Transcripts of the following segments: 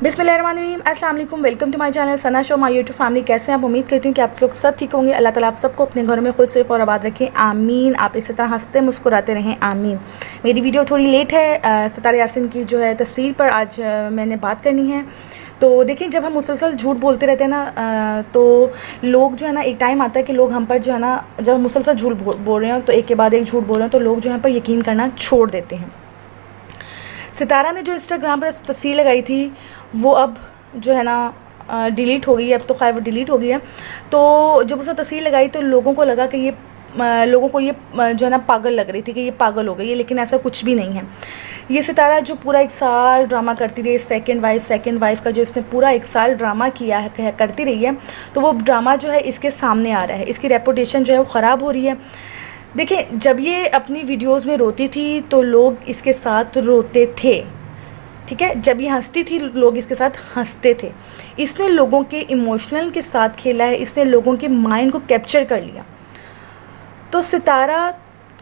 बिस्मिल्लाहिर्रहमानिर्रहीम, अस्सलाम वालेकुम। Welcome to my channel Sana show my YouTube family. कैसे हैं आप? उम्मीद करती हूँ कि आप लोग सब ठीक होंगे। अल्लाह ताला आप सबको अपने घरों में खुद सेफ और आबाद रखें, आमीन। आप इसी तरह हंसते मुस्कुराते रहें, आमीन। मेरी वीडियो थोड़ी लेट है। सितारा यासीन की जो है तस्वीर पर आज मैंने बात करनी है। तो देखिए, जब हम मुसलसल झूठ बोलते रहते हैं ना, तो लोग जो है ना, एक टाइम आता है कि लोग हम पर जो है ना, जब हम मुसलसल झूठ बोल रहे हैं तो एक के बाद एक झूठ बोल रहे हैं, तो लोग जो है पर यकीन करना छोड़ देते हैं। सितारा ने जो इंस्टाग्राम पर तस्वीर लगाई थी वो अब जो है ना डिलीट हो गई है। अब तो खैर वो डिलीट हो गई है। तो जब उसने तस्वीर लगाई तो लोगों को लगा कि ये लोगों को ये जो है ना पागल लग रही थी कि ये पागल हो गई है, लेकिन ऐसा कुछ भी नहीं है। ये सितारा जो पूरा एक साल ड्रामा करती रही, सेकंड वाइफ का जो इसने पूरा एक साल ड्रामा किया है, करती रही है, तो वो ड्रामा जो है इसके सामने आ रहा है। इसकी रेपुटेशन जो है वो ख़राब हो रही है। देखिए, जब ये अपनी वीडियोज़ में रोती थी तो लोग इसके साथ रोते थे, ठीक है। जब ये हंसती थी लोग इसके साथ हंसते थे। इसने लोगों के इमोशनल के साथ खेला है, इसने लोगों के माइंड को कैप्चर कर लिया। तो सितारा,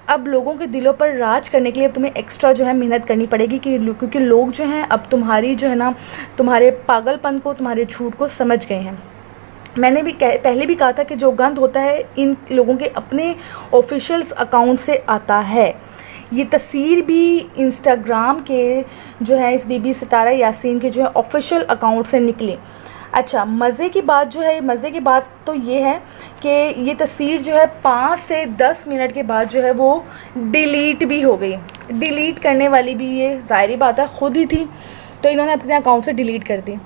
अब लोगों के दिलों पर राज करने के लिए अब तुम्हें एक्स्ट्रा जो है मेहनत करनी पड़ेगी, क्योंकि लोग जो हैं अब तुम्हारी जो है ना, तुम्हारे पागलपन को, तुम्हारे झूठ को समझ गए हैं। मैंने भी पहले भी कहा था कि जो गंद होता है इन लोगों के अपने ऑफिशियल्स अकाउंट से आता है। ये तस्वीर भी इंस्टाग्राम के जो है इस बीबी सितारा यासीन के जो है ऑफिशियल अकाउंट से निकली। अच्छा, मज़े की बात जो है, मज़े की बात तो ये है कि ये तस्वीर जो है 5 से 10 मिनट के बाद जो है वो डिलीट भी हो गई। डिलीट करने वाली भी ये ज़ाहिर बात है ख़ुद ही थी, तो इन्होंने अपने अकाउंट से डिलीट कर दी।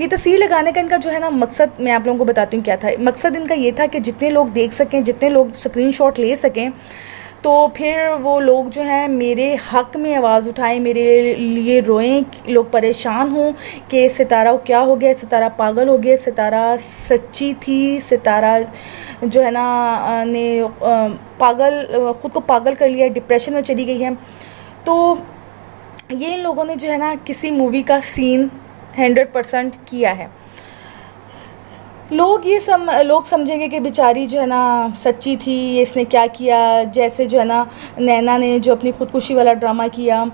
ये तस्वीर लगाने का इनका जो है ना मकसद मैं आप लोगों को बताती हूँ क्या था। मकसद इनका ये था कि जितने लोग देख सकें, जितने लोग स्क्रीनशॉट ले सकें, तो फिर वो लोग जो हैं मेरे हक़ में आवाज़ उठाएं, मेरे लिए रोएं, लोग परेशान हों कि सितारा को क्या हो गया, सितारा पागल हो गया, सितारा सच्ची थी, सितारा जो है ना ने ख़ुद को पागल कर लिया, डिप्रेशन में चली गई है। तो ये इन लोगों ने जो है ना किसी मूवी का सीन 100% किया है। लोग समझेंगे कि बेचारी जो है ना सच्ची थी, ये इसने क्या किया। जैसे जो है ना नैना ने जो अपनी ख़ुदकुशी वाला ड्रामा किया,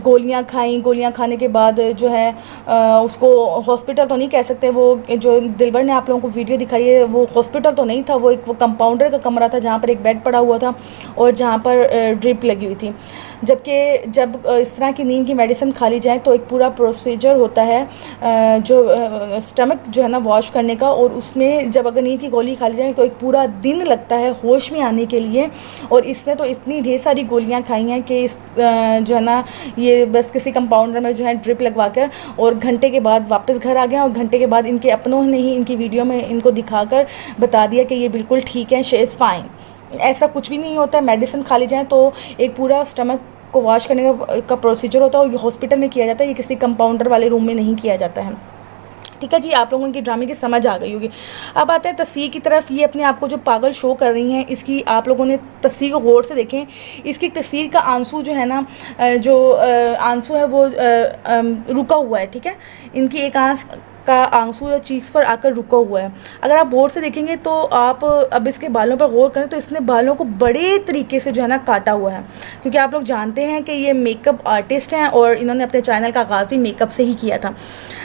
गोलियां खाई, गोलियां खाने के बाद जो है उसको हॉस्पिटल तो नहीं कह सकते, वो जो दिलबर ने आप लोगों को वीडियो दिखाई है वो हॉस्पिटल तो नहीं था, वो एक कंपाउंडर का कमरा था जहाँ पर एक बेड पड़ा हुआ था और जहाँ पर ड्रिप लगी हुई थी। जबकि जब इस तरह की नींद की मेडिसिन खा ली जाए तो एक पूरा प्रोसीजर होता है जो स्टमक जो है ना वॉश करने का, और उसमें जब अगर नींद की गोली खा ली जाए तो एक पूरा दिन लगता है होश में आने के लिए। और इसने तो इतनी ढेर सारी गोलियां खाई हैं कि जो है ना ये बस किसी कंपाउंडर में जो है ड्रिप लगवा कर और घंटे के बाद वापस घर आ गया, और घंटे के बाद इनके अपनों ने ही इनकी वीडियो में इनको दिखाकर बता दिया कि ये बिल्कुल ठीक है, शी इज़ फाइन। ऐसा कुछ भी नहीं होता है। मेडिसिन खा ली जाए तो एक पूरा स्टमक को वॉश करने का प्रोसीजर होता है और ये हॉस्पिटल में किया जाता है, ये किसी कंपाउंडर वाले रूम में नहीं किया जाता है। ठीक है जी, आप लोगों की ड्रामे की समझ आ गई होगी। अब आते हैं तस्वीर की तरफ। ये अपने आप को जो पागल शो कर रही हैं, इसकी आप लोगों ने तस्वीर को गौर से देखें। इसकी तस्वीर का आंसू जो है ना, जो आंसू है वो रुका हुआ है, ठीक है। इनकी एक आंख का आंसू या चीक्स पर आकर रुका हुआ है। अगर आप गौर से देखेंगे तो आप अब इसके बालों पर गौर करें तो इसने बालों को बड़े तरीके से जो है ना काटा हुआ है, क्योंकि आप लोग जानते हैं कि ये मेकअप आर्टिस्ट हैं और इन्होंने अपने चैनल का आगाज़ भी मेकअप से ही किया था।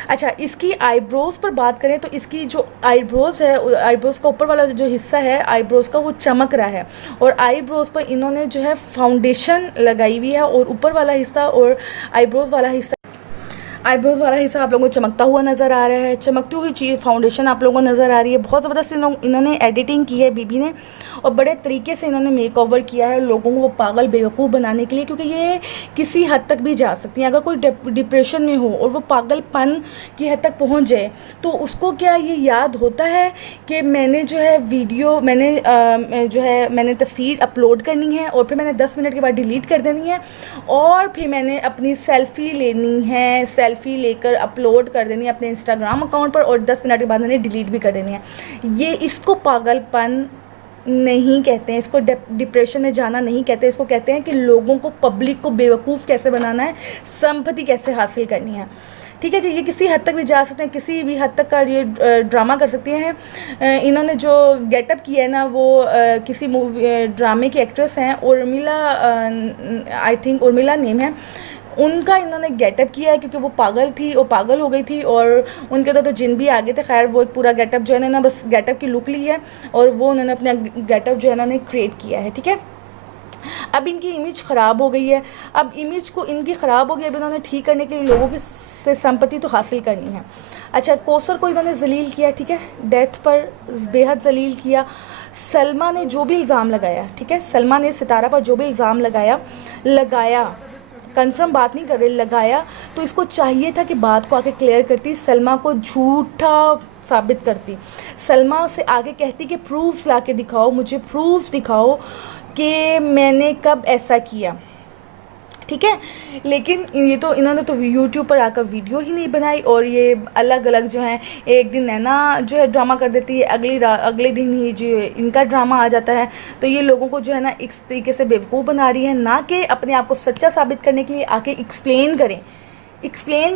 अच्छा, इसकी आईब्रोज़ पर बात करें तो इसकी जो आईब्रोज़ है, आईब्रोज़ का ऊपर वाला जो हिस्सा है आईब्रोज़ का, वो चमक रहा है, और आईब्रोज़ पर इन्होंने जो है फाउंडेशन लगाई हुई है, और ऊपर वाला हिस्सा और आईब्रोज़ वाला हिस्सा आप लोगों को चमकता हुआ नज़र आ रहा है। चमकती हुई चीज़ फाउंडेशन आप लोगों को नज़र आ रही है। बहुत ज़बरदस्त इन्होंने एडिटिंग की है बीबी ने, और बड़े तरीके से इन्होंने मेक ओवर किया है लोगों को वो पागल बेवकूफ़ बनाने के लिए, क्योंकि ये किसी हद तक भी जा सकती हैं। अगर कोई डिप्रेशन में हो और वो पागलपन की हद तक पहुँच जाए तो उसको क्या ये याद होता है कि मैंने जो है वीडियो मैंने तस्वीर अपलोड करनी है और फिर मैंने 10 मिनट के बाद डिलीट कर देनी है, और फिर मैंने अपनी सेल्फ़ी लेनी है, सेल्फ़ी लेकर अपलोड कर देनी है अपने इंस्टाग्राम अकाउंट पर, और 10 मिनट के बाद मैंने डिलीट भी कर देनी है। ये इसको पागलपन नहीं कहते हैं, इसको डिप्रेशन में जाना नहीं कहते। इसको कहते हैं कि लोगों को, पब्लिक को बेवकूफ़ कैसे बनाना है, संपत्ति कैसे हासिल करनी है। ठीक है जी, ये किसी हद तक भी जा सकते हैं, किसी भी हद तक का ये ड्रामा कर सकती हैं। इन्होंने जो गेटअप किया है ना, वो किसी ड्रामे की एक्ट्रेस हैं, Urmila, I think Urmila name है। उनका इन्होंने गेटअप किया है क्योंकि वो पागल थी और पागल हो गई थी और उनके तो जिन भी आगे थे। खैर वो एक पूरा गेटअप जो है ना बस गेटअप की लुक ली है और वो उन्होंने अपना गेटअप जो है ना क्रिएट किया है। ठीक है, अब इनकी इमेज ख़राब हो गई है। अब इमेज को इनकी ख़राब हो गई, अब इन्होंने ठीक करने के लिए लोगों की से संपत्ति तो हासिल करनी है। अच्छा, कौसर को इन्होंने जलील किया, ठीक है, डेथ पर बेहद जलील किया। सलमा ने जो भी इल्ज़ाम लगाया, ठीक है, सलमा ने सितारा पर जो भी इल्ज़ाम लगाया कंफर्म बात नहीं कर रहे, लगाया, तो इसको चाहिए था कि बात को आके क्लियर करती, सलमा को झूठा साबित करती, सलमा से आगे कहती कि प्रूफ्स ला के दिखाओ, मुझे प्रूफ्स दिखाओ कि मैंने कब ऐसा किया। ठीक है, लेकिन ये तो इन्होंने तो यूट्यूब पर आकर वीडियो ही नहीं बनाई और ये अलग अलग जो है, एक दिन नैना जो है ड्रामा कर देती है, अगले दिन ही जो इनका ड्रामा आ जाता है। तो ये लोगों को जो है ना इस तरीके से बेवकूफ़ बना रही है, ना कि अपने आप को सच्चा साबित करने के लिए आके एक्सप्लेन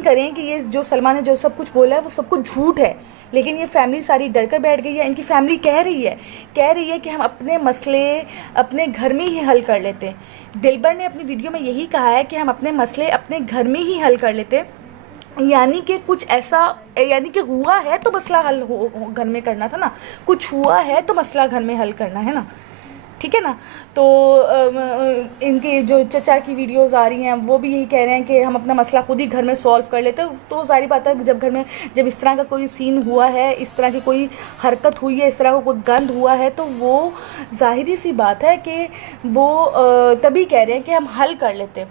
करें कि ये जो सलमा ने जो सब कुछ बोला है वो सब कुछ झूठ है। लेकिन ये फैमिली सारी डर कर बैठ गई है। इनकी फैमिली कह रही है कि हम अपने मसले अपने घर में ही हल कर लेते। दिलबर ने अपनी वीडियो में यही कहा है कि हम अपने मसले अपने घर में ही हल कर लेते, यानी कि कुछ ऐसा, यानी कि हुआ है तो मसला हल घर में करना था ना, कुछ हुआ है तो मसला घर में हल करना है ना, ठीक है ना। तो इनके जो चचा की वीडियोस आ रही हैं वो भी यही कह रहे हैं कि हम अपना मसला खुद ही घर में सॉल्व कर लेते। तो जाहिर बात है कि जब इस तरह का कोई सीन हुआ है, इस तरह की कोई हरकत हुई है, इस तरह का कोई गंद हुआ है, तो वो ज़ाहिरी सी बात है कि वो तभी कह रहे हैं कि हम हल कर लेते।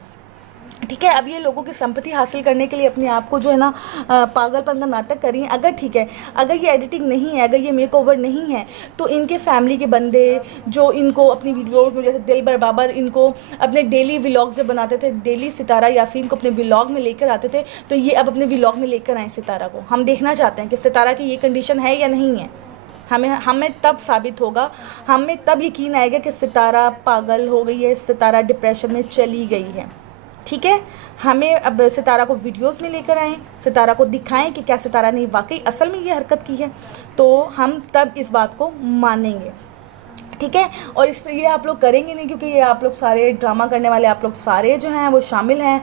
ठीक है, अब ये लोगों की संपत्ति हासिल करने के लिए अपने आप को जो है ना पागलपन का नाटक कर रही हैं। अगर ठीक है, अगर ये एडिटिंग नहीं है, अगर ये मेकओवर नहीं है, तो इनके फैमिली के बंदे जो इनको अपनी वीडियोस में, जैसे दिलबर बाबर, इनको अपने डेली व्लॉग जब बनाते थे, डेली सितारा यासीन को अपने व्लॉग में लेकर आते थे, तो ये अब अपने व्लॉग में लेकर आए सितारा को। हम देखना चाहते हैं कि सितारा की ये कंडीशन है या नहीं है। हमें तब साबित होगा, हमें तब यकीन आएगा कि सितारा पागल हो गई है, सितारा डिप्रेशन में चली गई है। ठीक है, हमें अब सितारा को वीडियोस में लेकर आएँ, सितारा को दिखाएं कि क्या सितारा ने वाकई असल में ये हरकत की है, तो हम तब इस बात को मानेंगे। ठीक है, और ये आप लोग करेंगे नहीं, क्योंकि ये आप लोग सारे ड्रामा करने वाले आप लोग सारे जो हैं वो शामिल हैं,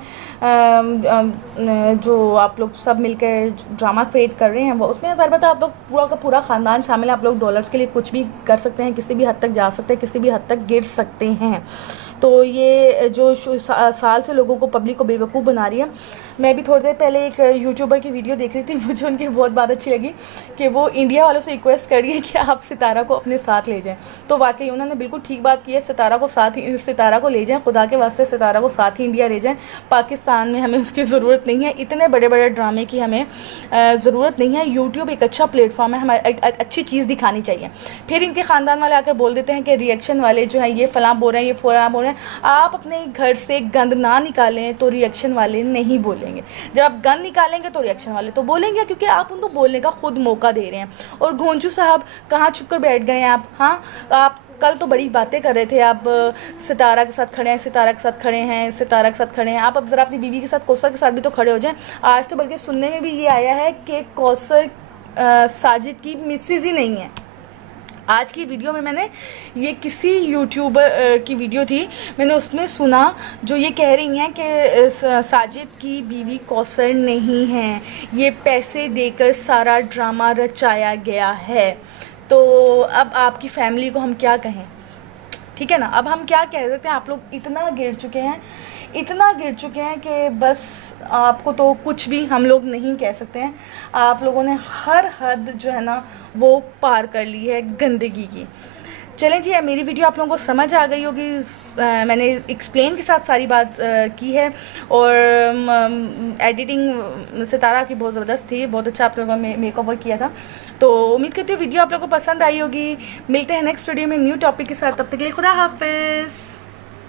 जो आप लोग सब मिलकर ड्रामा क्रिएट कर रहे हैं वो, उसमें ज़रूरत है आप लोग पूरा का पूरा ख़ानदान शामिल है। आप लोग डॉलर्स के लिए कुछ भी कर सकते हैं, किसी भी हद तक जा सकते हैं, किसी भी हद तक गिर सकते हैं। तो ये जो साल से लोगों को, पब्लिक को बेवकूफ़ बना रही है। मैं भी थोड़ी देर पहले एक यूट्यूबर की वीडियो देख रही थी, मुझे उनकी बहुत बात अच्छी लगी कि वो इंडिया वालों से रिक्वेस्ट कर रही है कि आप सितारा को अपने साथ ले जाएं। तो वाकई उन्होंने बिल्कुल ठीक बात की है, सितारा को ले जाएं, खुदा के वास्ते सितारा को साथ ही इंडिया ले जाएं। पाकिस्तान में हमें उसकी ज़रूरत नहीं है, इतने बड़े बड़े ड्रामे की हमें ज़रूरत नहीं है। यूट्यूब एक अच्छा प्लेटफॉर्म है, हमें एक अच्छी चीज़ दिखानी चाहिए। फिर इनके ख़ानदान वाले आकर बोल देते हैं कि रिएक्शन वाले जो हैं ये फ़लाँ बोल रहे हैं, ये फ़लाँ बोल रहे हैं। आप अपने घर से गंद ना निकालें तो रिएक्शन वाले नहीं बोलेंगे। जब आप गंद निकालेंगे तो रिएक्शन वाले तो बोलेंगे, क्योंकि आप उनको बोलने का खुद मौका दे रहे हैं। और घोंचू साहब कहाँ छुप कर बैठ गए हैं आप? हाँ, आप कल तो बड़ी बातें कर रहे थे, आप सितारा के साथ खड़े हैं, सितारा के साथ खड़े हैं, सितारा के साथ खड़े हैं। आप अब ज़रा अपनी बीवी के साथ, कौसर के साथ भी तो खड़े हो जाएं। आज तो बल्कि सुनने में भी ये आया है कि कौसर साजिद की मिसेज ही नहीं है। आज की वीडियो में मैंने ये किसी यूट्यूबर की वीडियो थी, मैंने उसमें सुना जो ये कह रही हैं कि साजिद की बीवी कौसर नहीं है, ये पैसे देकर सारा ड्रामा रचाया गया है। तो अब आपकी फैमिली को हम क्या कहें? ठीक है ना, अब हम क्या कह सकते हैं? आप लोग इतना गिर चुके हैं कि बस आपको तो कुछ भी हम लोग नहीं कह सकते हैं। आप लोगों ने हर हद जो है ना वो पार कर ली है गंदगी की। चलें जी, मेरी वीडियो आप लोगों को समझ आ गई होगी। मैंने एक्सप्लेन के साथ सारी बात की है, और एडिटिंग सितारा की बहुत ज़बरदस्त थी, बहुत अच्छा आप लोगों ने मेकओवर किया था। तो उम्मीद करती हूँ वीडियो आप लोगों को पसंद आई होगी। मिलते हैं नेक्स्ट वीडियो में न्यू टॉपिक के साथ, तब तक के लिए खुदा हाफिज़।